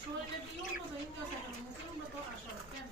শরীরে দিয়ে উন্নত ইন্দ্রিয় থাকে মুখে উন্নত আসলে কেন